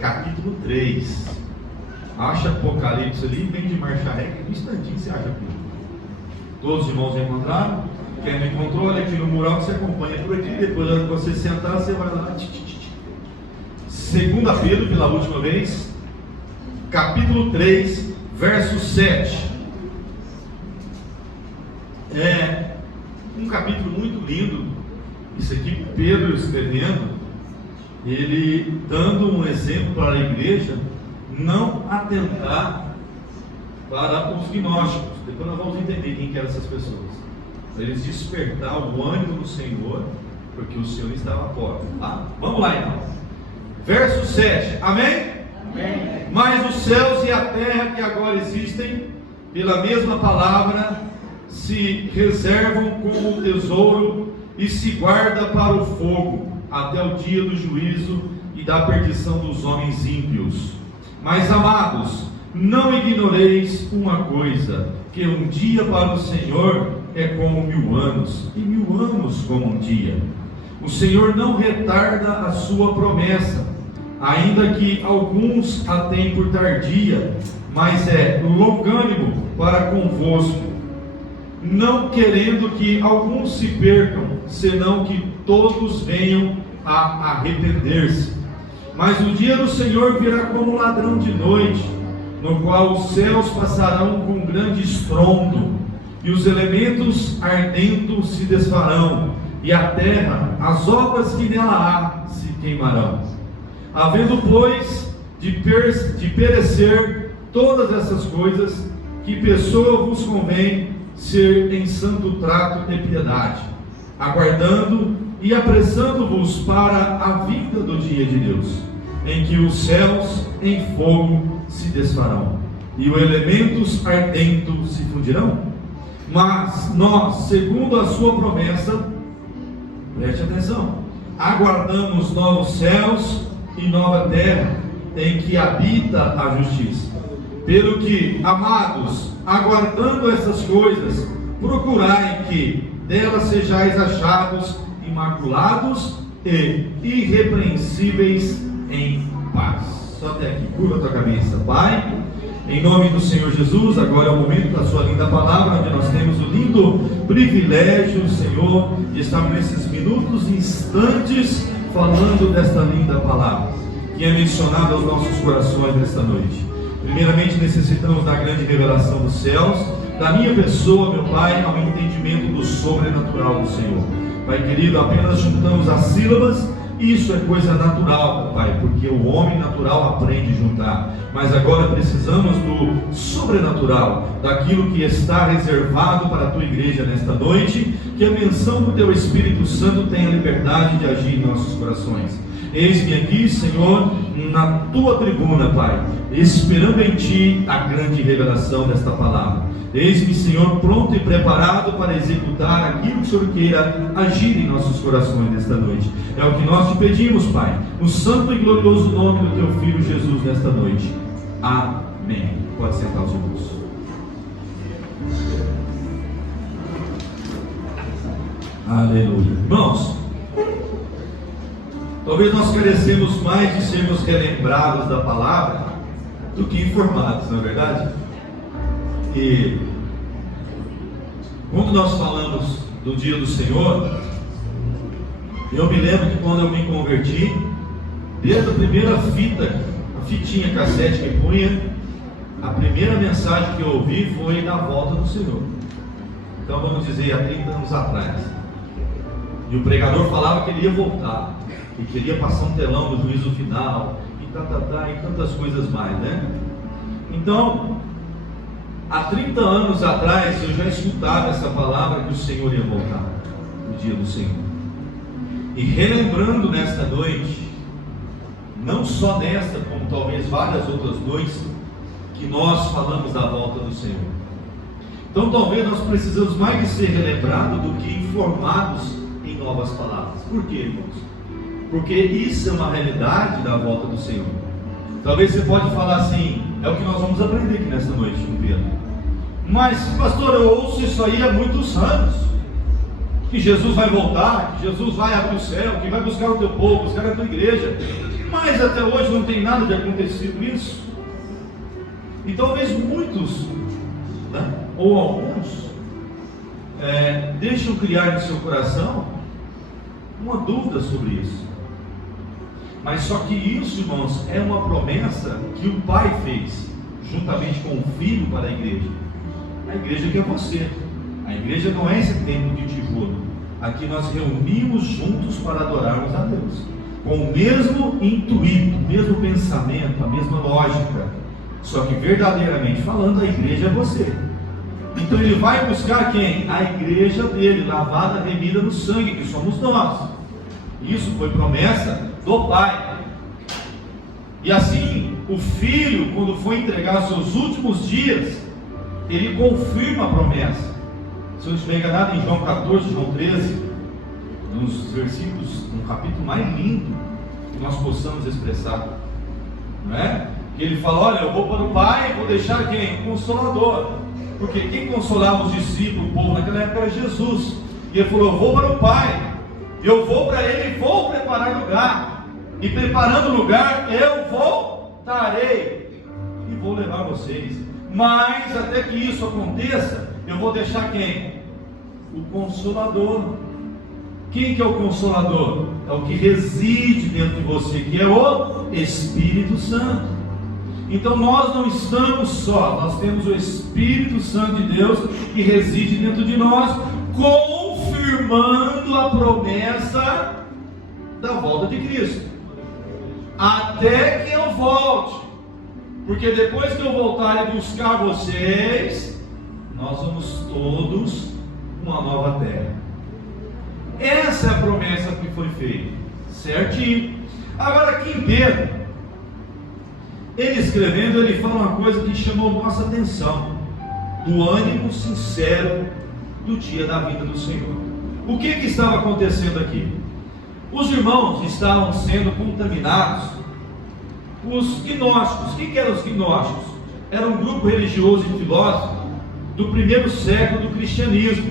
capítulo 3. Acha Apocalipse ali, vem de marcha ré, no instantinho você acha aqui. Todos os irmãos encontraram? Quem não encontrou, olha aqui no mural que você acompanha por aqui. Depois que você sentar, você vai lá. 2 Pedro, pela última vez, capítulo 3, verso 7. É um capítulo muito lindo. Isso aqui, Pedro escrevendo, ele dando um exemplo para a igreja não atentar para os gnósticos. Depois nós vamos entender quem que eram essas pessoas, para eles despertar o ânimo do Senhor, porque o Senhor estava à porta. Vamos lá então, verso 7, amém? Amém. Mas os céus e a terra que agora existem, pela mesma palavra, se reservam como tesouro e se guarda para o fogo, até o dia do juízo e da perdição dos homens ímpios. Mas, amados, não ignoreis uma coisa, que um dia para o Senhor é como 1000 anos, e 1000 anos como um dia. O Senhor não retarda a sua promessa, ainda que alguns a tenham por tardia, mas é longânimo para convosco, não querendo que alguns se percam, senão que todos venham a arrepender-se. Mas o dia do Senhor virá como ladrão de noite, no qual os céus passarão com grande estrondo, e os elementos ardendo se desfarão, e a terra, as obras que nela há, se queimarão. Havendo, pois, de perecer todas essas coisas, que pessoa vos convém ser em santo trato de piedade, aguardando e apressando-vos para a vinda do dia de Deus, em que os céus em fogo se desfarão, e os elementos ardendo se fundirão. Mas nós, segundo a sua promessa, preste atenção, aguardamos novos céus e nova terra, em que habita a justiça. Pelo que, amados, aguardando essas coisas, procurai que delas sejais achados imaculados e irrepreensíveis em paz. Só até aqui, curva a tua cabeça. Pai, em nome do Senhor Jesus, agora é o momento da sua linda palavra, onde nós temos o lindo privilégio, Senhor, de estarmos nesses minutos, instantes, falando desta linda palavra, que é mencionada aos nossos corações nesta noite. Primeiramente, necessitamos da grande revelação dos céus, da minha pessoa, meu Pai, ao entendimento do sobrenatural do Senhor. Pai querido, apenas juntamos as sílabas, isso é coisa natural, Pai, porque o homem natural aprende a juntar. Mas agora precisamos do sobrenatural, daquilo que está reservado para a tua igreja nesta noite, que a menção do teu Espírito Santo tenha liberdade de agir em nossos corações. Eis-me aqui, Senhor, na tua tribuna, Pai, esperando em ti a grande revelação desta palavra. Eis-me, Senhor, pronto e preparado para executar aquilo que o Senhor queira agir em nossos corações nesta noite. É o que nós te pedimos, Pai, no santo e glorioso nome do teu Filho Jesus nesta noite. Amém. Pode sentar os irmãos. Aleluia. Irmãos, talvez nós carecemos mais de sermos relembrados da palavra do que informados, não é verdade? E quando nós falamos do dia do Senhor, eu me lembro que quando eu me converti, desde a primeira fitinha cassete que punha, a primeira mensagem que eu ouvi foi da volta do Senhor. Então vamos dizer, há 30 anos atrás. E o pregador falava que ele ia voltar, e queria passar um telão no juízo final, e tantas coisas mais, né? Então, há 30 anos atrás, eu já escutava essa palavra que o Senhor ia voltar, o dia do Senhor. E relembrando nesta noite, não só nesta, como talvez várias outras noites, que nós falamos da volta do Senhor. Então talvez nós precisamos mais de ser relembrados do que informados em novas palavras. Por quê, irmãos? Porque isso é uma realidade da volta do Senhor. Talvez você pode falar assim, é o que nós vamos aprender aqui nesta noite com Pedro. Mas, pastor, eu ouço isso aí há muitos anos, que Jesus vai voltar, que Jesus vai abrir o céu, que vai buscar o teu povo, buscar a tua igreja. Mas até hoje não tem nada de acontecido isso. E talvez muitos, né, ou alguns, deixam criar em seu coração uma dúvida sobre isso. Mas só que isso, irmãos, é uma promessa que o Pai fez, juntamente com o Filho, para a igreja. A igreja que é você. A igreja não é esse templo de tijolo. Aqui nós reunimos juntos para adorarmos a Deus, com o mesmo intuito, o mesmo pensamento, a mesma lógica. Só que verdadeiramente falando, a igreja é você. Então ele vai buscar quem? A igreja dele, lavada, remida no sangue, que somos nós. Isso foi promessa do Pai. E assim, o Filho, quando foi entregar seus últimos dias, ele confirma a promessa. Se eu não estiver enganado, em João 14, João 13, nos versículos, um capítulo mais lindo que nós possamos expressar, não é? Ele fala: olha, eu vou para o Pai, vou deixar quem? O Consolador. Porque quem consolava os discípulos, o povo naquela época, era Jesus. E ele falou: eu vou para o Pai, eu vou para Ele e vou preparar lugar. E preparando lugar, eu voltarei e vou levar vocês. Mas até que isso aconteça, eu vou deixar quem? O Consolador. Quem que é o Consolador? É o que reside dentro de você, que é o Espírito Santo. Então nós não estamos só, nós temos o Espírito Santo de Deus que reside dentro de nós, confirmando a promessa da volta de Cristo, até que eu volte, porque depois que eu voltar e buscar vocês, nós vamos todos uma nova terra. Essa é a promessa que foi feita, certinho. Agora aqui em Pedro, ele escrevendo, ele fala uma coisa que chamou nossa atenção: do ânimo sincero do dia da vinda do Senhor. O que estava acontecendo aqui? Os irmãos estavam sendo contaminados. Os gnósticos, o que eram os gnósticos? Era um grupo religioso e filósofo do primeiro século do cristianismo.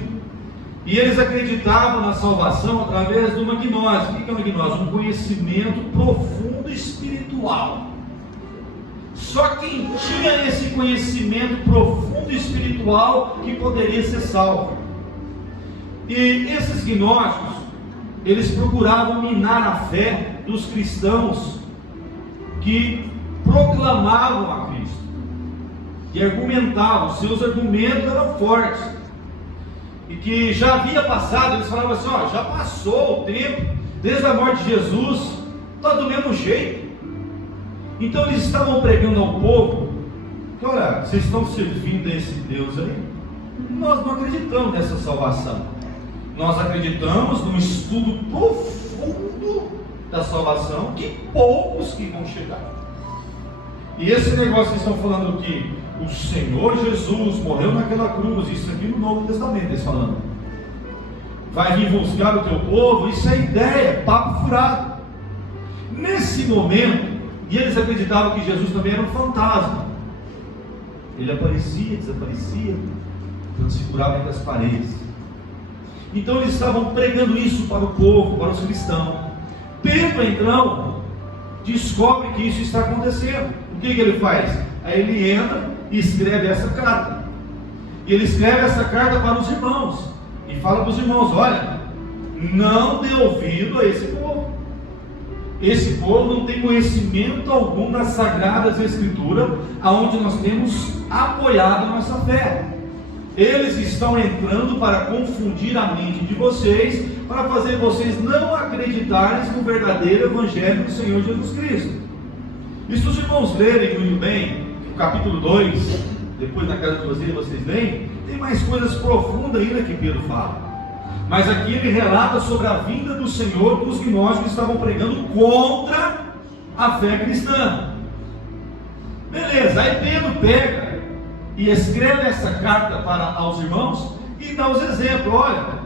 E eles acreditavam na salvação através de uma gnose. O que é uma gnose? Um conhecimento profundo espiritual. Só quem tinha esse conhecimento profundo espiritual que poderia ser salvo. E esses gnósticos, eles procuravam minar a fé dos cristãos que proclamavam a Cristo, que argumentavam, seus argumentos eram fortes, e que já havia passado, eles falavam assim: ó, já passou o tempo, desde a morte de Jesus, está do mesmo jeito. Então eles estavam pregando ao povo que, olha, vocês estão servindo a esse Deus aí, nós não acreditamos nessa salvação, nós acreditamos num estudo profundo da salvação, que poucos que vão chegar. E esse negócio que estão falando que o Senhor Jesus morreu naquela cruz, isso aqui no Novo Testamento eles falando, vai vir buscar o teu povo, isso é ideia, papo furado. Nesse momento, e eles acreditavam que Jesus também era um fantasma, ele aparecia, desaparecia, transfigurava entre as paredes. Então eles estavam pregando isso para o povo, para os cristãos. Pedro então descobre que isso está acontecendo. O que ele faz? Aí ele entra e escreve essa carta. E ele escreve essa carta para os irmãos e fala para os irmãos: olha, não dê ouvido a esse povo. Esse povo não tem conhecimento algum das Sagradas Escrituras, aonde nós temos apoiado a nossa fé. Eles estão entrando para confundir a mente de vocês, para fazer vocês não acreditarem no verdadeiro Evangelho do Senhor Jesus Cristo. E se os irmãos lerem muito bem o capítulo 2, depois na casa de vocês leem, tem mais coisas profundas ainda que Pedro fala. Mas aqui ele relata sobre a vinda do Senhor que os gnósticos estavam pregando contra a fé cristã. Beleza, aí Pedro pega e escreve essa carta para aos irmãos e dá os exemplos. Olha,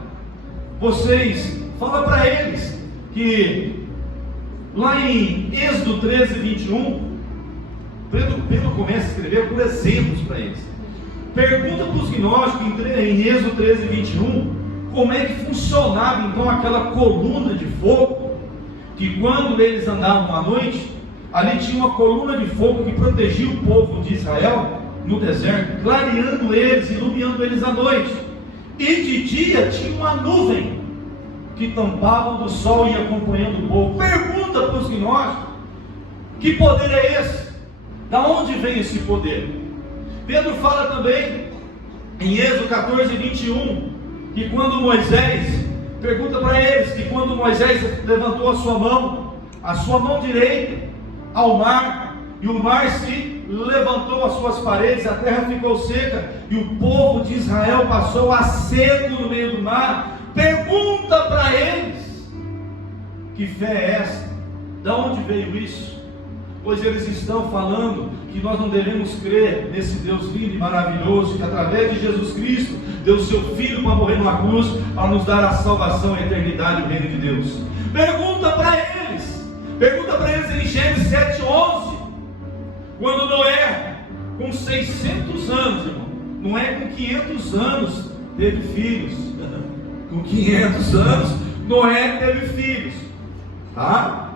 vocês, fala para eles que lá em Êxodo 13, 21, Pedro começa a escrever por exemplos para eles. Pergunta para os gnósticos em Êxodo 13, 21, como é que funcionava então aquela coluna de fogo que quando eles andavam à noite, ali tinha uma coluna de fogo que protegia o povo de Israel no deserto, clareando eles, iluminando eles à noite. E de dia tinha uma nuvem que tampava do sol e ia acompanhando o povo. Pergunta para os gnósticos: que poder é esse? Da onde vem esse poder? Pedro fala também em Êxodo 14, 21, que quando Moisés, pergunta para eles, que quando Moisés levantou a sua mão direita ao mar, e o mar se levantou as suas paredes, a terra ficou seca, e o povo de Israel passou a seco no meio do mar. Pergunta para eles: que fé é essa? Da onde veio isso? Pois eles estão falando que nós não devemos crer nesse Deus lindo e maravilhoso, que através de Jesus Cristo deu o seu Filho para morrer numa cruz, para nos dar a salvação, a eternidade e o reino de Deus. Pergunta para eles em Gênesis 7:11, quando Noé, com 600 anos, irmão, Noé com 500 anos teve filhos. Com 500 anos Noé teve filhos, tá?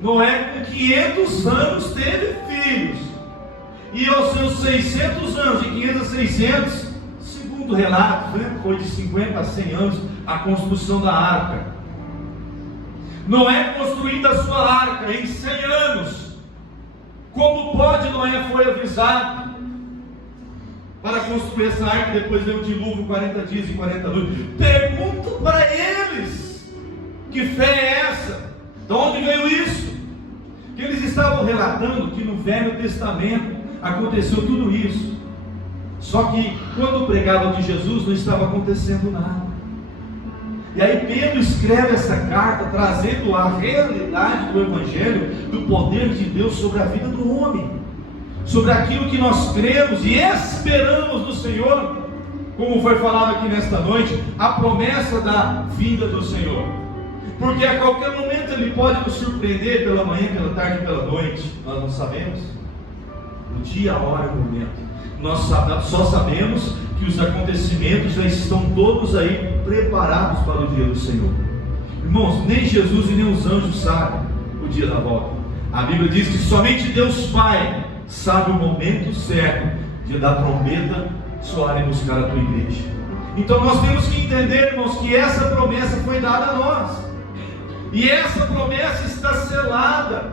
Noé com 500 anos teve filhos, e aos seus 600 anos, de 500 a 600, segundo relatos, foi de 50 a 100 anos a construção da arca. Noé construindo a sua arca em 100 anos. Como pode? Noé foi avisado para construir essa arca, depois veio o dilúvio, 40 dias e 40 noites. Pergunto para eles: que fé é essa? De onde veio isso? Que eles estavam relatando que no Velho Testamento aconteceu tudo isso, só que quando pregavam de Jesus não estava acontecendo nada. E aí Pedro escreve essa carta trazendo a realidade do Evangelho, do poder de Deus sobre a vida do homem, sobre aquilo que nós cremos e esperamos do Senhor, como foi falado aqui nesta noite, a promessa da vinda do Senhor. Porque a qualquer momento Ele pode nos surpreender, pela manhã, pela tarde e pela noite. Nós não sabemos o dia, a hora e o momento. Nós só sabemos que os acontecimentos já estão todos aí preparados para o dia do Senhor. Irmãos, nem Jesus e nem os anjos sabem o dia da volta. A Bíblia diz que somente Deus Pai sabe o momento certo de dar trombeta soar e buscar a tua igreja. Então nós temos que entender, irmãos, que essa promessa foi dada a nós. E essa promessa está selada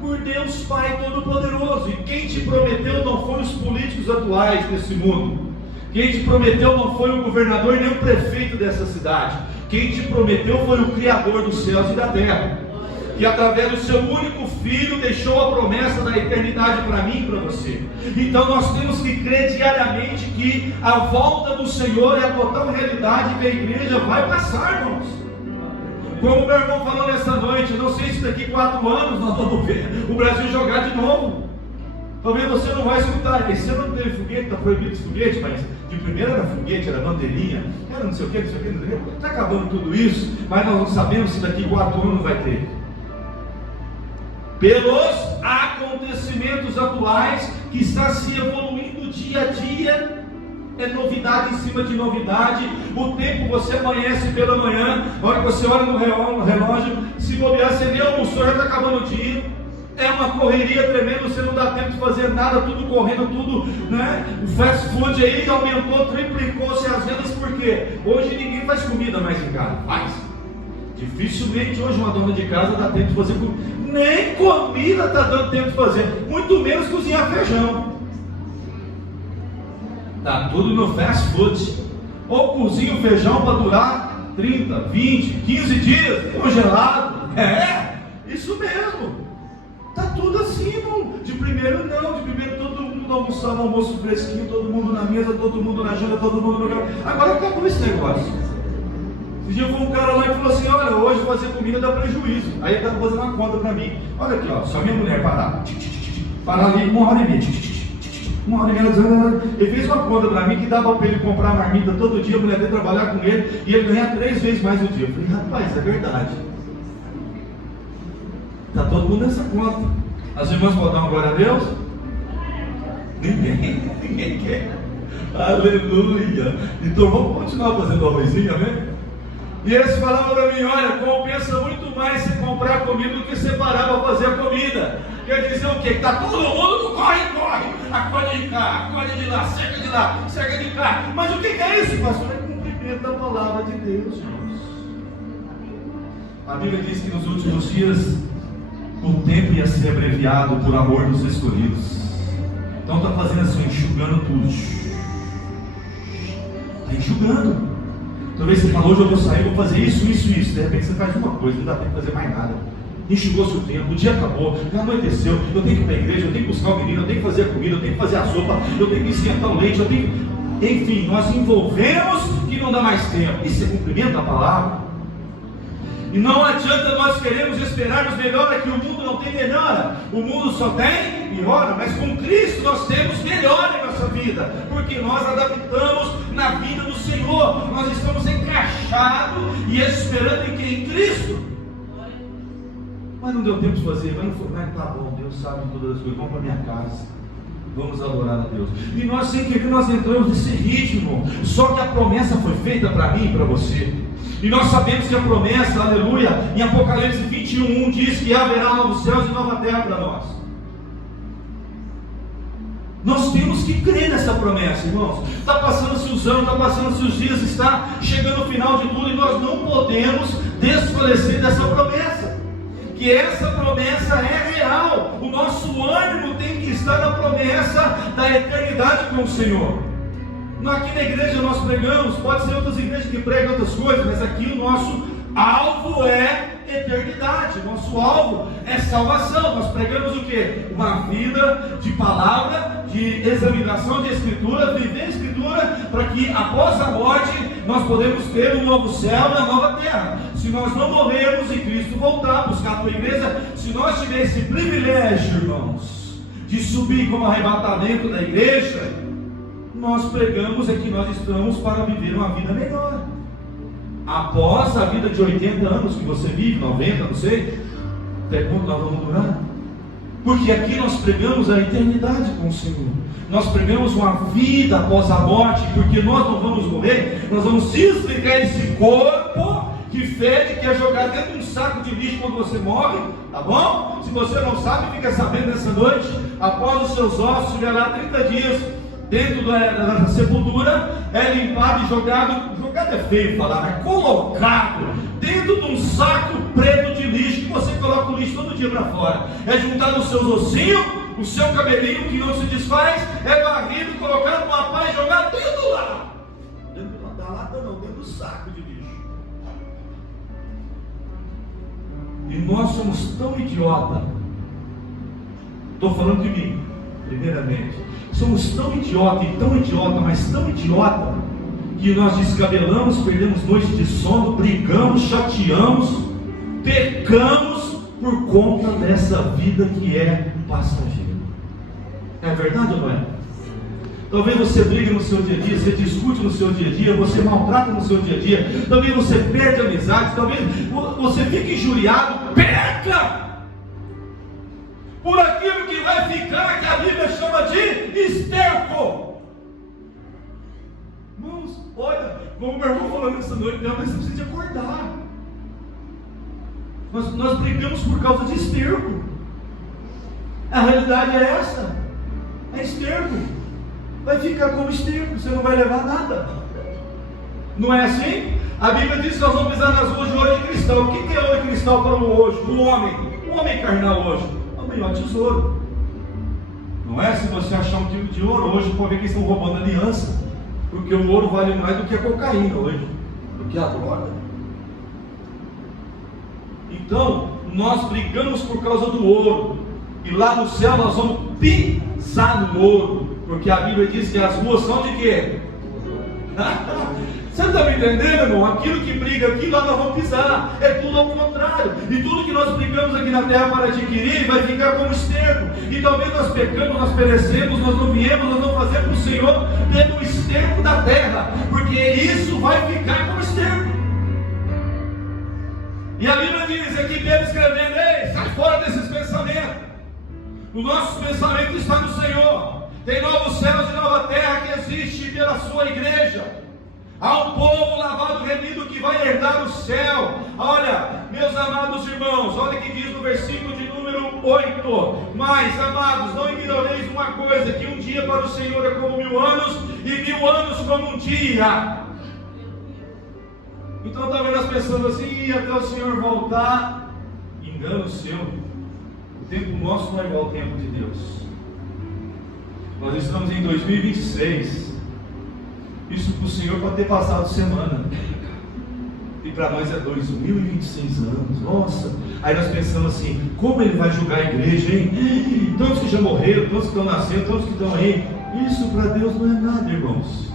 por Deus Pai Todo-Poderoso. E quem te prometeu não foram os políticos atuais desse mundo. Quem te prometeu não foi o governador nem o prefeito dessa cidade. Quem te prometeu foi o Criador dos céus e da terra, que através do seu único Filho deixou a promessa da eternidade para mim e para você. Então nós temos que crer diariamente que a volta do Senhor é a total realidade, que a igreja vai passar, irmãos. Como o meu irmão falou nessa noite, não sei se daqui 4 anos nós vamos ver o Brasil jogar de novo. Talvez você não vai escutar: esse ano não teve foguete, está proibido esse foguete, mas de primeira era foguete, era bandeirinha, era não sei o que, não sei o que, não sei o que. Está acabando tudo isso, mas nós não sabemos se daqui 4 anos vai ter. Pelos acontecimentos atuais, que está se evoluindo dia a dia, é novidade em cima de novidade. O tempo, você amanhece pela manhã, a hora que você olha no relógio, se bobear, você nem almoçou, já está acabando o dia. É uma correria tremenda, você não dá tempo de fazer nada, tudo correndo, tudo, né? O fast food aí aumentou, triplicou-se as vendas, porque hoje ninguém faz comida mais em casa. Faz. Dificilmente hoje uma dona de casa dá tempo de fazer comida. Nem comida está dando tempo de fazer, muito menos cozinhar feijão. Está tudo no fast food. Ou cozinha o feijão para durar 30, 20, 15 dias, congelado. Isso mesmo. Está tudo assim, irmão. De primeiro não, de primeiro todo mundo almoçava, almoço fresquinho, todo mundo na mesa, todo mundo na janta, todo mundo no lugar. Agora acabou esse negócio. Esse dia foi um cara lá e falou assim: olha, hoje fazer comida dá prejuízo. Aí ele estava fazendo uma conta para mim. Olha aqui, ó, só minha mulher parar. Parar ali 1h30. 1h30. Ele fez uma conta para mim que dava para ele comprar marmita todo dia, a mulher dele trabalhar com ele e ele ganhar 3 vezes mais no dia. Eu falei: rapaz, é verdade. Está todo mundo nessa conta. As irmãs podem dar uma glória a Deus? Ninguém quer. Aleluia. Então vamos continuar fazendo arrozinho, amém? E eles falavam para mim: olha, compensa muito mais você comprar comida do que separar para fazer a comida. Quer dizer o quê? Que está todo mundo corre, acorde de cá, acorde de lá, cerca de cá. Mas o que é isso, pastor? É cumprimento da palavra de Deus, irmãos. A Bíblia diz que nos últimos dias o tempo ia ser abreviado por amor dos escolhidos. Então está fazendo assim, enxugando tudo. Está enxugando. Talvez você falou: hoje eu vou sair, vou fazer isso. De repente você faz uma coisa, não dá tempo de fazer mais nada. Enxugou-se o tempo, o dia acabou, já anoiteceu. Eu tenho que ir para a igreja, eu tenho que buscar o menino, eu tenho que fazer a comida, eu tenho que fazer a sopa, eu tenho que esquentar o leite, enfim, nós envolvemos que não dá mais tempo. Isso é cumprimento da palavra. E não adianta nós queremos esperarmos melhora, que o mundo não tem melhora. O mundo só tem piora, mas com Cristo nós temos melhora em nossa vida, porque nós adaptamos na vida do Senhor. Nós estamos encaixados e esperando em quem? Em Cristo. Mas não deu tempo de fazer, mas não foi. Mas tá bom, Deus sabe todas as coisas. Vamos para minha casa, vamos adorar a Deus. E nós, sem querer, nós entramos nesse ritmo. Só que a promessa foi feita para mim e para você. E nós sabemos que a promessa, aleluia, em Apocalipse 21, diz que haverá novos céus e nova terra para nós. Nós temos que crer nessa promessa, irmãos. Está passando-se os anos, está passando-se os dias, está chegando o final de tudo, e nós não podemos desfalecer dessa promessa. Que essa promessa é real. O nosso ânimo tem que estar na promessa da eternidade com o Senhor. Aqui na igreja nós pregamos, pode ser outras igrejas que pregam outras coisas, mas aqui o nosso alvo é eternidade, nosso alvo é salvação. Nós pregamos o quê? Uma vida de palavra, de examinação de Escritura, viver a Escritura, para que após a morte nós podemos ter um novo céu e uma nova terra. Se nós não morrermos e Cristo voltar, buscar a tua igreja, se nós tivermos esse privilégio, irmãos, de subir como arrebatamento da igreja, nós pregamos é que nós estamos para viver uma vida melhor. Após a vida de 80 anos que você vive, 90, não sei, até quando nós vamos durar? Porque aqui nós pregamos a eternidade com o Senhor. Nós pregamos uma vida após a morte, porque nós não vamos morrer, nós vamos desligar esse corpo que fede, que é jogado dentro de um saco de lixo quando você morre, tá bom? Se você não sabe, fica sabendo nessa noite. Após os seus ossos estiver lá 30 dias dentro da sepultura, é limpado e jogado é feio falar, mas colocado dentro de um saco preto de lixo, que você coloca o lixo todo dia para fora. É juntar os seus ossinhos, o seu cabelinho que não se desfaz, é varrido, colocado numa pá e jogado dentro lá. Dentro da lata não, dentro do saco de lixo. E nós somos tão idiota. Estou falando de mim, primeiramente. Somos tão idiota, mas tão idiota, que nós descabelamos, perdemos noites de sono, brigamos, chateamos, pecamos por conta dessa vida que é passageira. É verdade ou não é? Talvez você brigue no seu dia a dia, você discute no seu dia a dia, você maltrata no seu dia a dia, talvez você perde amizades, talvez você fique injuriado, peca por aquilo que vai ficar, que a Bíblia chama de esterco. Irmãos, olha, como meu irmão falou nessa noite, não, mas você precisa acordar. Nós brigamos por causa de esterco. A realidade é essa, é esterco. Vai ficar como esterco, você não vai levar nada. Não é assim? A Bíblia diz que nós vamos pisar nas ruas de ouro de cristal. O que é ouro de cristal para o hoje? O homem carnal hoje é o melhor tesouro. Não é? Se você achar um quilo de ouro hoje, pode ver que estão roubando aliança, porque o ouro vale mais do que a cocaína hoje, do que a droga. Então, nós brigamos por causa do ouro, e lá no céu nós vamos pisar no ouro, porque a Bíblia diz que as ruas são de quê? Você está me entendendo, irmão? Aquilo que briga aqui, lá nós vamos pisar. É tudo ao contrário. E tudo que nós brigamos aqui na terra para adquirir vai ficar como esterco. E talvez nós pecamos, nós perecemos, nós não viemos, nós não fazemos para o Senhor pelo esterco da terra, porque isso vai ficar como esterco. E a Bíblia diz aqui, Pedro escrevendo: ei, sai fora desses pensamentos. O nosso pensamento está no Senhor. Tem novos céus e nova terra que existe pela sua igreja. Há um povo lavado, remido, que vai herdar o céu. Olha, meus amados irmãos, olha o que diz no versículo de número 8: mas, amados, não ignoreis uma coisa, que um dia para o Senhor é como 1000 anos, e 1000 anos como um dia. Então talvez nós pensamos assim, até o Senhor voltar. Engano seu. O tempo nosso não é igual ao tempo de Deus. Nós estamos em 2026. Isso para o Senhor pode ter passado semana, e para nós é 2026 anos. Nossa, aí nós pensamos assim, como Ele vai julgar a igreja, hein? Todos que já morreram, todos que estão nascendo, todos que estão aí. Isso para Deus não é nada, irmãos.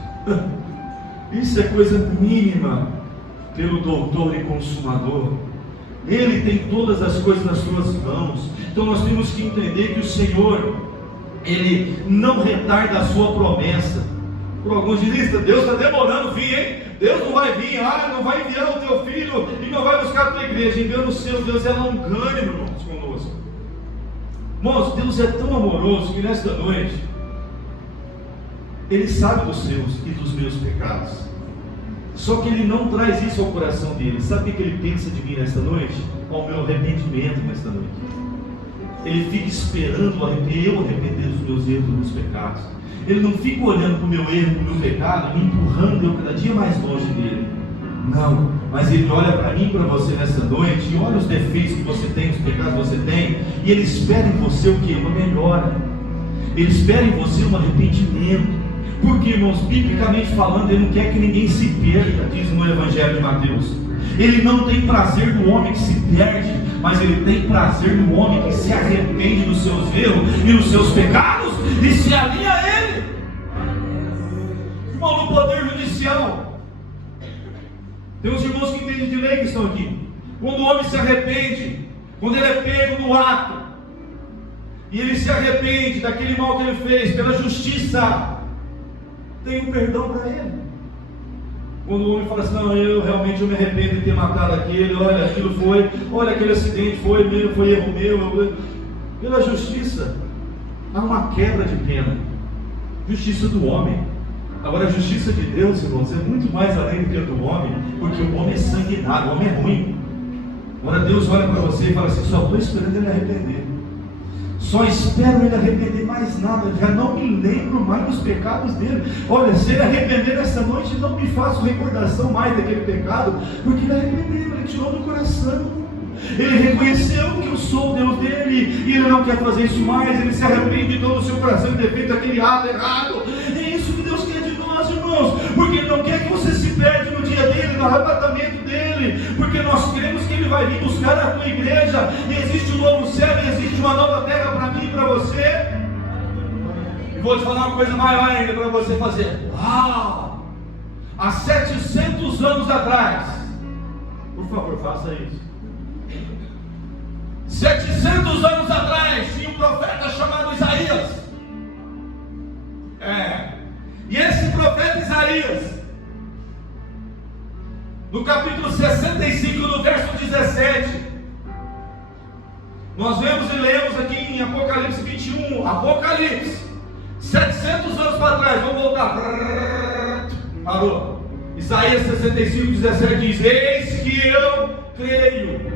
Isso é coisa mínima pelo doutor e consumador. Ele tem todas as coisas nas suas mãos. Então nós temos que entender que o Senhor, Ele não retarda a sua promessa. Por alguns dizem, Deus está demorando vir, hein? Deus não vai vir, não vai enviar o teu filho e não vai buscar a tua igreja. Engano seu, Deus é longânimo, irmãos, conosco. Irmãos, Deus é tão amoroso que nesta noite Ele sabe dos seus e dos meus pecados. Só que Ele não traz isso ao coração dele. Sabe o que Ele pensa de mim nesta noite? Ao meu arrependimento nesta noite. Ele fica esperando eu arrepender dos meus erros, dos meus pecados. Ele não fica olhando para o meu erro, para o meu pecado, me empurrando eu cada dia mais longe dele. Não, mas Ele olha para mim e para você nessa noite, e olha os defeitos que você tem, os pecados que você tem, e Ele espera em você o quê? Uma melhora. Ele espera em você um arrependimento. Porque, irmãos, biblicamente falando, Ele não quer que ninguém se perda, diz no Evangelho de Mateus. Ele não tem prazer no homem que se perde, mas Ele tem prazer no homem que se arrepende dos seus erros e dos seus pecados e se alinha a Ele. Irmão, no poder judicial, tem uns irmãos que entendem de lei que estão aqui. Quando o homem se arrepende, quando ele é pego no ato, e ele se arrepende daquele mal que ele fez, pela justiça, tem um perdão para ele. Quando o homem fala assim, não, eu realmente me arrependo de ter matado aquele, olha, aquilo foi, olha, aquele acidente foi erro meu, pela justiça, há uma quebra de pena. Justiça do homem. Agora a justiça de Deus, irmãos, é muito mais além do que a do homem, porque o homem é sanguinário, o homem é ruim. Agora Deus olha para você e fala assim, só estou esperando ele arrepender. Só espero ele arrepender, mais nada. Já não me lembro mais dos pecados dele. Olha, se ele arrepender nessa noite, não me faço recordação mais daquele pecado, porque ele arrependeu, ele tirou do coração. Ele reconheceu que eu sou o Deus dele, e ele não quer fazer isso mais. Ele se arrepende de todo o seu coração de ter feito aquele ato errado. É isso que Deus quer de nós, irmãos, porque Ele não quer que você se perde no dia dele, no arrebatamento dele, porque nós cremos que Ele vai vir buscar a tua igreja, e existe um novo céu, e existe uma nova terra para mim e para você. E vou te falar uma coisa maior ainda para você fazer. Uau! Há 700 anos atrás, por favor, faça isso. 700 anos atrás tinha um profeta chamado Isaías. E esse profeta Isaías, no capítulo 65, no verso 17, nós vemos e lemos aqui em Apocalipse 21, Apocalipse, 700 anos para trás, vamos voltar, parou. Isaías 65, 17 diz, eis que eu creio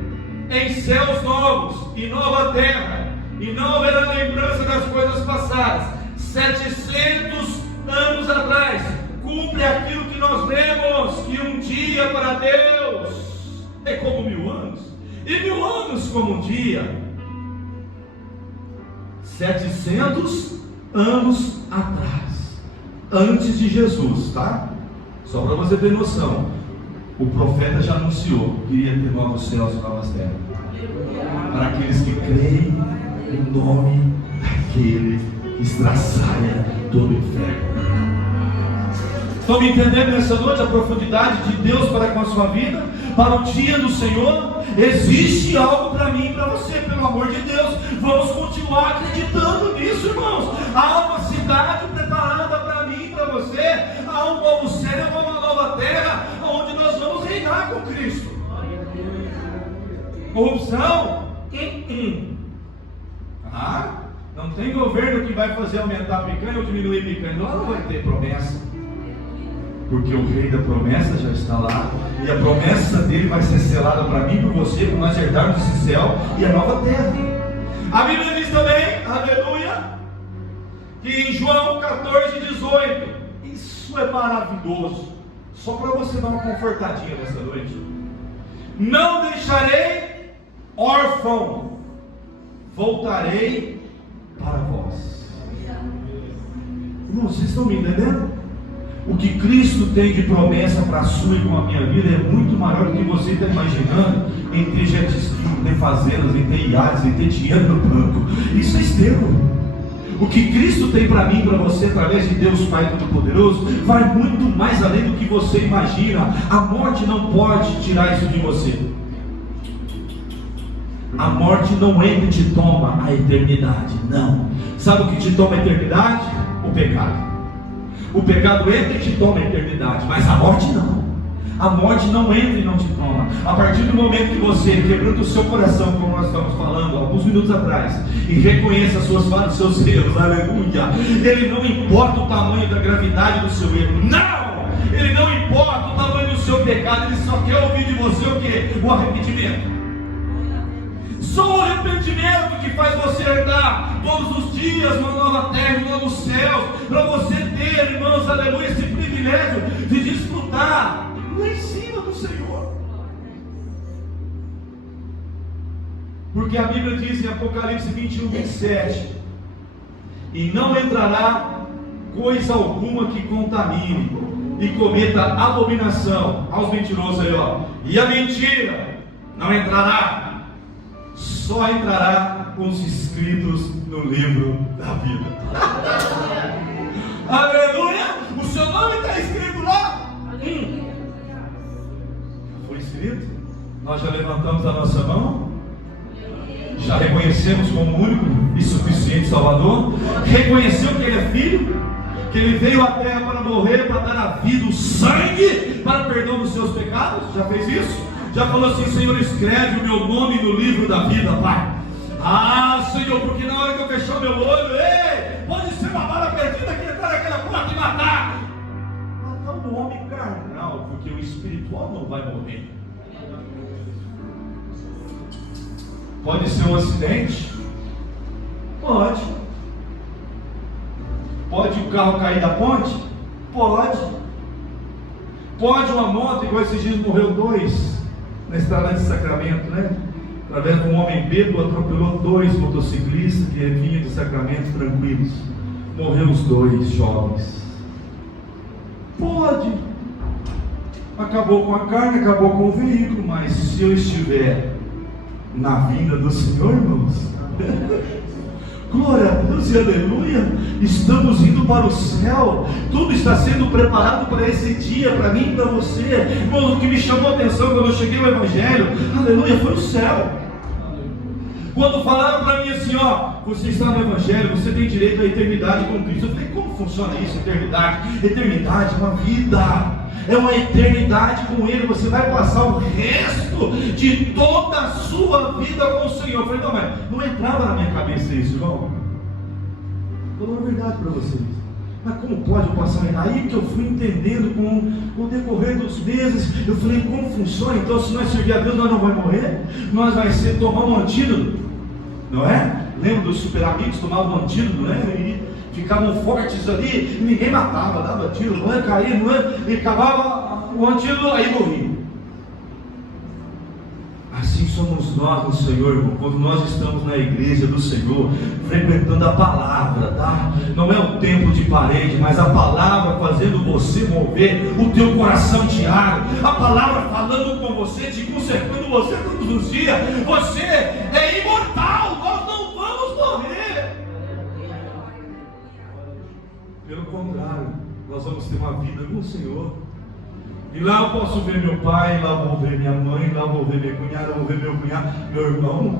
em céus novos e nova terra, e não haverá lembrança das coisas passadas. 700 anos atrás, cumpre aquilo que nós lemos, que um dia para Deus é como 1000 anos, e 1000 anos como um dia. 700 anos atrás, antes de Jesus, tá? Só para você ter noção, o profeta já anunciou que iria ter novos céus e novas terras, para aqueles que creem no nome daquele que estraçalha todo o inferno. Estão me entendendo nessa noite a profundidade de Deus para com a sua vida? Para o dia do Senhor? Existe algo para mim e para você, pelo amor de Deus. Vamos continuar acreditando nisso, irmãos. Há uma cidade preparada para mim e para você. Há um novo céu, uma nova terra, onde nós vamos reinar com Cristo. Corrupção? Não tem governo que vai fazer aumentar a picanha ou diminuir a picanha. Lá não vai ter promessa. Porque o rei da promessa já está lá, e a promessa dele vai ser selada para mim e para você, para nós herdarmos esse céu e a nova terra. A Bíblia diz também, aleluia, que em João 14:18, isso é maravilhoso, só para você dar uma confortadinha nessa noite: não deixarei órfão, voltarei para vós. Irmão, vocês estão me entendendo? O que Cristo tem de promessa para a sua e com a minha vida é muito maior do que você está imaginando em ter jet ski, em ter fazendas, em ter iates, em ter dinheiro no banco. Isso é externo. O que Cristo tem para mim e para você através de Deus Pai Todo-Poderoso vai muito mais além do que você imagina. A morte não pode tirar isso de você. A morte não entra e te toma a eternidade, não. Sabe o que te toma a eternidade? O pecado. O pecado entra e te toma a eternidade, mas a morte não. A morte não entra e não te toma. A partir do momento que você, quebrando o seu coração, como nós estamos falando alguns minutos atrás, e reconhece as suas falhas, os seus erros, aleluia, ele não importa o tamanho da gravidade do seu erro, não! Ele não importa o tamanho do seu pecado, ele só quer ouvir de você o quê? O arrependimento. Só o arrependimento que faz você herdar todos os dias uma nova terra, um novo céu, para você ter, irmãos, aleluia, esse privilégio de desfrutar lá em cima do Senhor. Porque a Bíblia diz em Apocalipse 21:27: e não entrará coisa alguma que contamine e cometa abominação. Aos mentirosos aí, ó. E a mentira não entrará. Só entrará com os escritos no livro da vida. Aleluia! O seu nome está escrito lá? Foi escrito? Nós já levantamos a nossa mão? Já reconhecemos como único e suficiente Salvador? Reconheceu que Ele é Filho? Que Ele veio à terra para morrer, para dar a vida, o sangue, para perdão dos seus pecados? Já fez isso? Já falou assim: Senhor, escreve o meu nome no livro da vida, Pai. Ah, Senhor, porque na hora que eu fechar meu olho, pode ser uma bala perdida que entrar naquela porta e matar. Matar o homem carnal, porque o espiritual não vai morrer. Pode ser um acidente? Pode. Pode o carro cair da ponte? Pode. Pode uma moto, igual esses dias morreu 2 na estrada de Sacramento, né? Através de um homem bêbado, atropelou 2 motociclistas que vinham de Sacramento tranquilos. Morreu os 2 jovens. Pode. Acabou com a carne, acabou com o veículo, mas se eu estiver na vinda do Senhor, irmãos, glória a Deus e aleluia, estamos indo para o céu, tudo está sendo preparado para esse dia, para mim e para você. Irmão, o que me chamou a atenção quando eu cheguei ao Evangelho, aleluia, foi o céu. Quando falaram para mim assim, ó, você está no Evangelho, você tem direito à eternidade com Cristo. Eu falei, como funciona isso, eternidade? Eternidade é uma vida, é uma eternidade com Ele. Você vai passar o resto de toda a sua vida com o Senhor. Eu falei, não, mas não entrava na minha cabeça isso, irmão. Vou falar a verdade para vocês. Mas como pode eu passar? Aí que eu fui entendendo com o decorrer dos meses, eu falei, como funciona? Então, se nós servir a Deus, nós não vamos morrer? Nós vai ser tomar um antídoto, não é? Lembra dos super amigos, tomavam um antídoto, não é? E ficavam fortes ali, e ninguém matava, dava tiro, não é? Caía, não é? E acabava o antídoto, aí morria. Assim somos nós no Senhor, irmão, quando nós estamos na igreja do Senhor, frequentando a palavra, tá? Não é um templo de parede, mas a palavra fazendo você mover o teu coração diário, a palavra falando com você, te consertando você todos os dias. Você é imortal, nós não vamos morrer. Pelo contrário, nós vamos ter uma vida com o Senhor. E lá eu posso ver meu pai, lá eu vou ver minha mãe, lá eu vou ver minha cunhada, eu vou ver meu cunhado, meu irmão.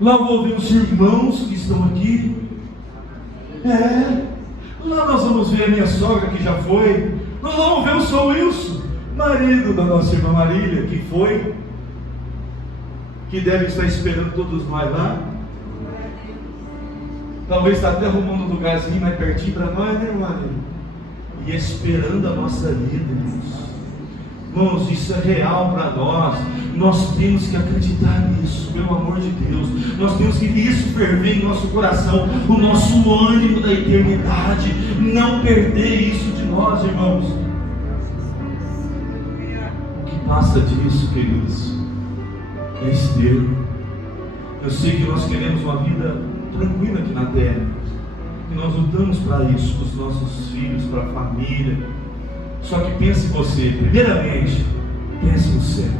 Lá eu vou ver os irmãos que estão aqui. Lá nós vamos ver a minha sogra que já foi. Nós vamos ver o São Wilson, marido da nossa irmã Marília, que foi, que deve estar esperando todos nós lá. Talvez está até arrumando um lugarzinho mais pertinho para nós, né, irmã? e esperando a nossa vida, irmãos. Irmãos, isso é real para nós. Nós temos que acreditar nisso, pelo amor de Deus. Nós temos que isso ferver em nosso coração, o nosso ânimo da eternidade. Não perder isso de nós, irmãos. O que passa disso, queridos, é externo. Eu sei que nós queremos uma vida tranquila aqui na terra, que nós lutamos para isso, para os nossos filhos, para a família. Só que pense você, primeiramente, pense no céu.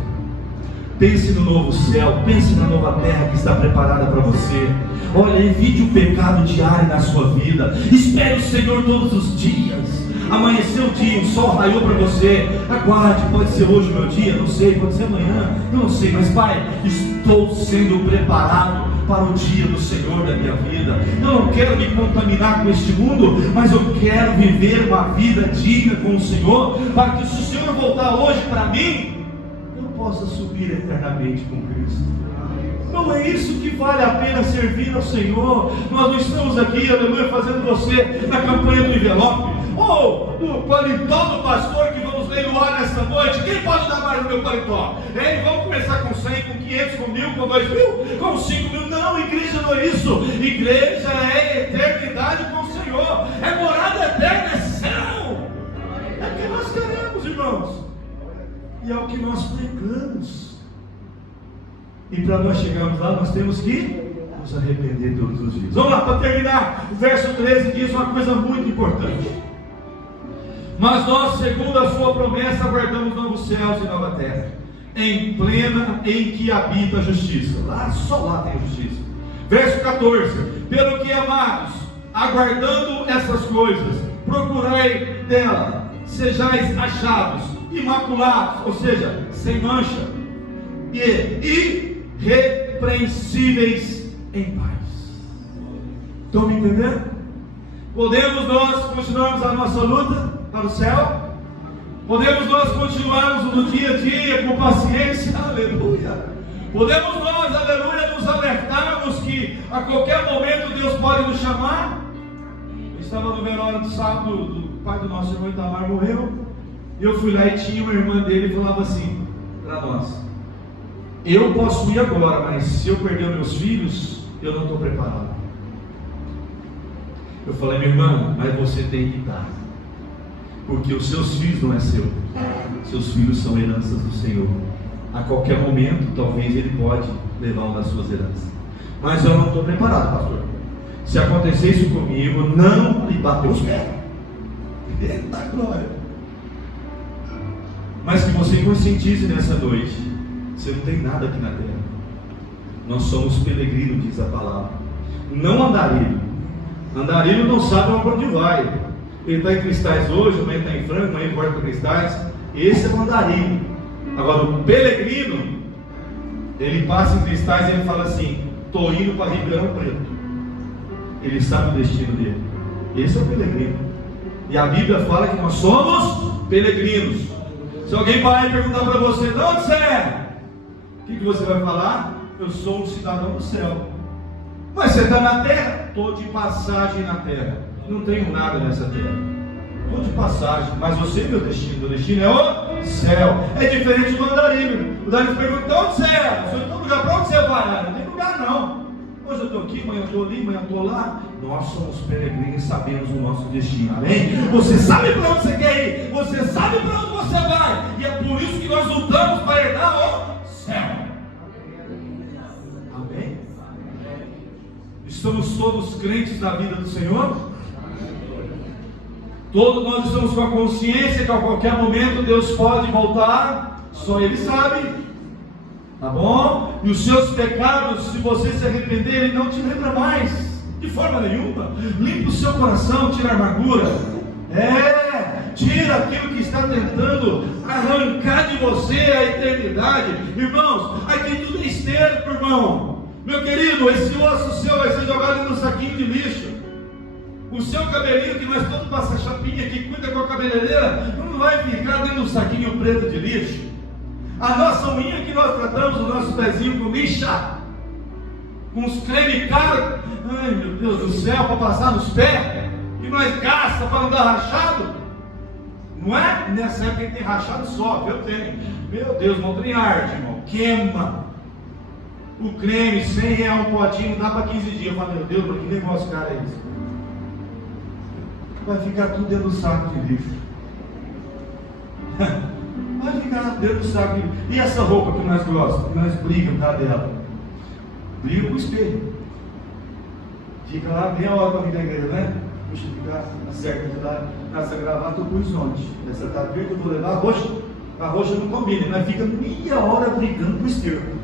Pense no novo céu, pense na nova terra que está preparada para você. Olha, evite o pecado diário na sua vida. Espere o Senhor todos os dias. Amanheceu o dia, o sol raiou para você. Aguarde, pode ser hoje o meu dia, não sei, pode ser amanhã, eu não sei, mas Pai, estou sendo preparado para o dia do Senhor da minha vida. Eu não quero me contaminar com este mundo, mas eu quero viver uma vida digna com o Senhor, para que se o Senhor voltar hoje para mim, eu possa subir eternamente com Cristo. Não é isso que vale a pena servir ao Senhor. Nós não estamos aqui, aleluia, fazendo você na campanha do envelope, ou no paletó do pastor que vamos leiloar nessa noite. Quem pode dar mais no meu paletó? Vamos começar com 100, com 500, com 1000, com 2000, com 5000. Não, igreja não é isso. Igreja é eternidade com o Senhor, é morada eterna, é céu. É o que nós queremos, irmãos, e é o que nós pregamos. E para nós chegarmos lá, nós temos que nos arrepender todos os dias. Vamos lá, para terminar, o verso 13 diz uma coisa muito importante: mas nós, segundo a sua promessa, aguardamos novos céus e nova terra, em que habita a justiça. Só lá tem a justiça. Verso 14: pelo que, amados, aguardando essas coisas, procurai dela, sejais achados imaculados, ou seja, sem mancha, e irrepreensíveis em paz. Estão me entendendo? Podemos nós continuarmos a nossa luta para o céu? Podemos nós continuarmos no dia a dia com paciência? Aleluia! Podemos nós, aleluia, nos alertarmos que a qualquer momento Deus pode nos chamar? Eu estava no velório do sábado, do pai do nosso irmão Itamar morreu. Eu fui lá e tinha uma irmã dele e falava assim para nós: eu posso ir agora, mas se eu perder meus filhos, eu não estou preparado. Eu falei: minha irmã, mas você tem que estar, porque os seus filhos não é seu, seus filhos são heranças do Senhor. A qualquer momento, talvez Ele pode levar uma das suas heranças, mas eu não estou preparado, pastor. Se acontecer isso comigo, não lhe bateu os pés. Eita glória! Mas que você conscientize nessa noite: você não tem nada aqui na terra. Nós somos peregrinos, diz a palavra, não andarilho. Andarilho não sabe onde vai. Ele está em Cristais hoje, amanhã está em Franca, amanhã volta para Cristais. Esse é o andarilho. Agora o peregrino, ele passa em Cristais e ele fala assim: estou indo para Ribeirão Preto. Ele sabe o destino dele. Esse é o peregrino. E a Bíblia fala que nós somos peregrinos. Se alguém parar e perguntar para você: de onde você é? O que você vai falar? Eu sou um cidadão do céu. Mas você está na terra? Estou de passagem na terra. Não tenho nada nessa terra. Estou de passagem. Mas eu sei meu destino. Meu destino é o céu. É diferente do andarilho. O andarilho pergunta: de onde você é? Eu estou no lugar. Para onde você vai? Não tem lugar não. Hoje eu estou aqui, amanhã eu estou ali, amanhã eu estou lá. Nós somos peregrinos e sabemos o nosso destino. Amém? Você sabe para onde você quer ir. Você sabe para onde você vai. E é por isso que nós lutamos para herdar o céu. Amém? Estamos todos crentes na vida do Senhor? Todos nós estamos com a consciência que a qualquer momento Deus pode voltar. Só Ele sabe. Tá bom? E os seus pecados, se você se arrepender, Ele não te lembra mais, de forma nenhuma. Limpa o seu coração, tira a amargura. Tira aquilo que está tentando arrancar de você a eternidade. Irmãos, aqui tudo é esterco, irmão. Meu querido, esse osso seu vai ser jogado no saquinho de lixo. O seu cabelinho, que nós todos passamos chapinha, que cuida com a cabeleireira, não vai ficar dentro do saquinho preto de lixo. A nossa unha que nós tratamos, o nosso pezinho com lixa, com os creme caros, ai meu Deus do céu, para passar nos pés, que nós gasta para não dar rachado. Não é nessa época que tem rachado só, eu tenho. Meu Deus, não tem arte, irmão. Queima. O creme, R$100 um potinho, não dá para 15 dias. Eu falo, meu Deus, mas que negócio, cara, é esse? Vai ficar tudo dentro do saco de lixo. Vai ficar dentro do saco de lixo. E essa roupa que nós gostamos, que nós brigamos por causa dela? Briga com o espelho. Fica lá meia hora para vir da igreja, né? Puxa, ficar na cerca de lá, essa gravata do horizonte. Essa tá verde, eu vou levar a roxa. A roxa não combina, mas fica meia hora brigando com o esterco.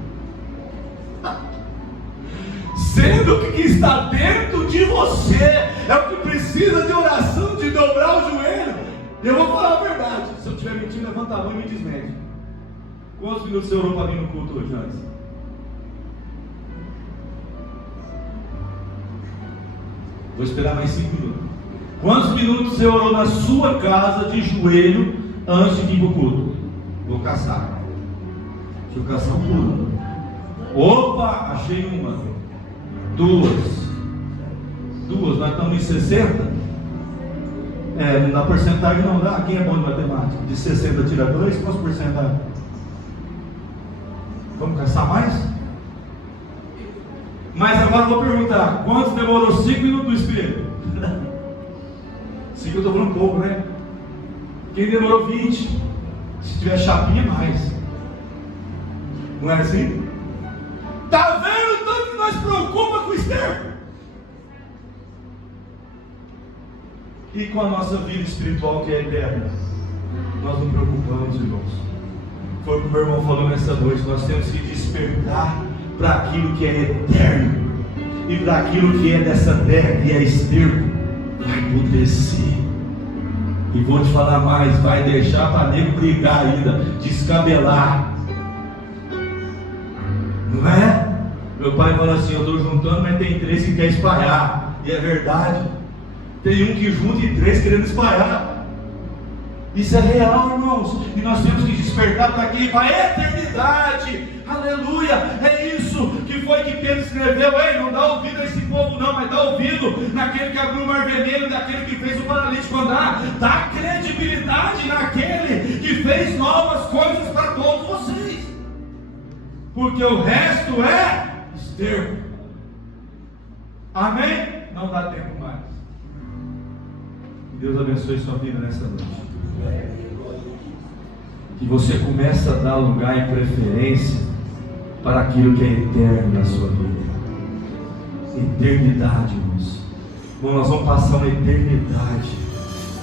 Sendo que o que está dentro de você é o que precisa de oração, de dobrar o joelho. Eu vou falar a verdade. Se eu estiver mentindo, levanta a mão e me desmente. Quantos minutos você orou para vir no culto hoje antes? Vou esperar mais 5 minutos. Quantos minutos você orou na sua casa de joelho antes de vir para o culto? Vou caçar. Deixa eu caçar um pulo. Opa, achei uma. Duas, nós estamos em 60. Na porcentagem não dá. Quem é bom de matemática? De 60 tira 2, quantas porcentagem? Vamos caçar mais? Mas agora eu vou perguntar: quantos demorou 5 minutos do espelho? 5 eu estou falando pouco, né? Quem demorou 20? Se tiver chapinha, mais. Não é assim? Está vendo o tanto que nós preocupa com o esterco? E com a nossa vida espiritual que é eterna? Nós não preocupamos, irmãos. Foi o que o meu irmão falou nessa noite. Nós temos que despertar para aquilo que é eterno. E para aquilo que é dessa terra, que é esterco, vai apodrecer. E vou te falar mais, vai deixar para nego brigar ainda, descabelar. Não é? Meu pai fala assim: eu estou juntando, mas tem 3 que quer espalhar. E é verdade. Tem um que junta e 3 querendo espalhar. Isso é real, irmãos. E nós temos que despertar para quê? Para a eternidade. Aleluia. É isso que foi que Pedro escreveu. Ei, não dá ouvido a esse povo não, mas dá ouvido naquele que abriu o mar vermelho, naquele que fez o paralítico andar. Dá credibilidade naquele que fez novas coisas para todos vocês. Porque o resto é esterco. Amém? Não dá tempo mais. Que Deus abençoe sua vida nessa noite. Que você comece a dar lugar e preferência para aquilo que é eterno na sua vida. Eternidade, irmãos. Bom, nós vamos passar uma eternidade.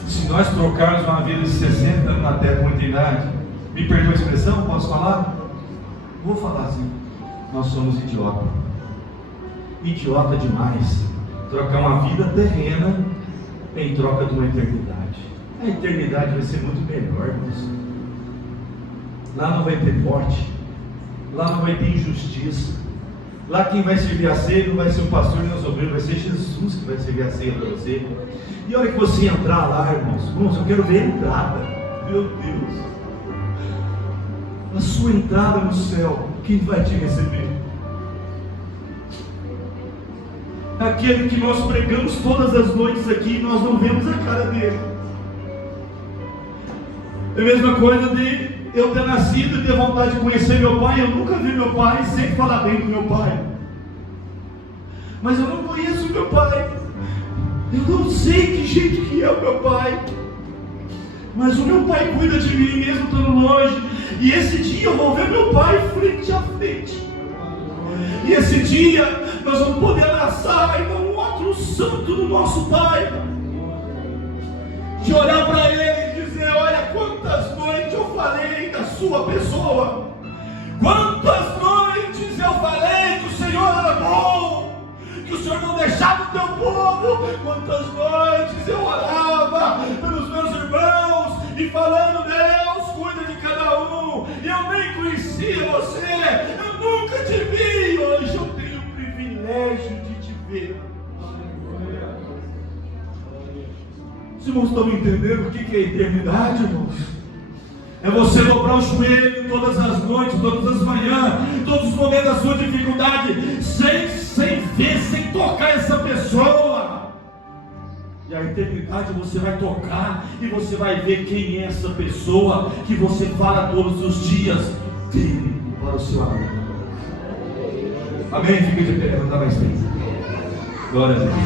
Se nós trocarmos uma vida de 60 anos na terra com eternidade, me perdoa a expressão, posso falar? Vou falar assim: nós somos idiota. Idiota demais trocar uma vida terrena em troca de uma eternidade. A eternidade vai ser muito melhor, irmãos. Lá não vai ter morte, lá não vai ter injustiça. Lá quem vai servir a ceia não vai ser o pastor nem os obreiros, vai ser Jesus que vai servir a ceia para você. E a hora que você entrar lá, irmãos, eu quero ver a entrada. Meu Deus, a sua entrada no céu, quem vai te receber? Aquele que nós pregamos todas as noites aqui e nós não vemos a cara dele. É a mesma coisa de eu ter nascido e ter vontade de conhecer meu pai. Eu nunca vi meu pai, sem falar bem do meu pai. Mas eu não conheço meu pai. Eu não sei que jeito que é o meu pai. Mas o meu pai cuida de mim mesmo estando longe. E esse dia eu vou ver meu pai frente a frente. E esse dia nós vamos poder abraçar ainda um outro santo do nosso pai. De olhar para ele e dizer: olha quantas noites eu falei da sua pessoa. Quantas noites eu falei que o Senhor era bom, que o Senhor não deixava o teu povo. Quantas noites eu orava pelos meus irmãos e falando: Deus, cuida de cada um. E eu nem conhecia você, eu nunca te vi. Hoje eu tenho o privilégio de te ver. Os irmãos estão entendendo o que é eternidade, irmãos? É você dobrar o joelho todas as noites, todas as manhãs, todos os momentos da sua dificuldade, sem ver, sem tocar essa pessoa. E a eternidade você vai tocar e você vai ver quem é essa pessoa que você fala todos os dias. Tire para o seu amor. Amém? Fica de pé, não dá mais tempo. Glória a Deus.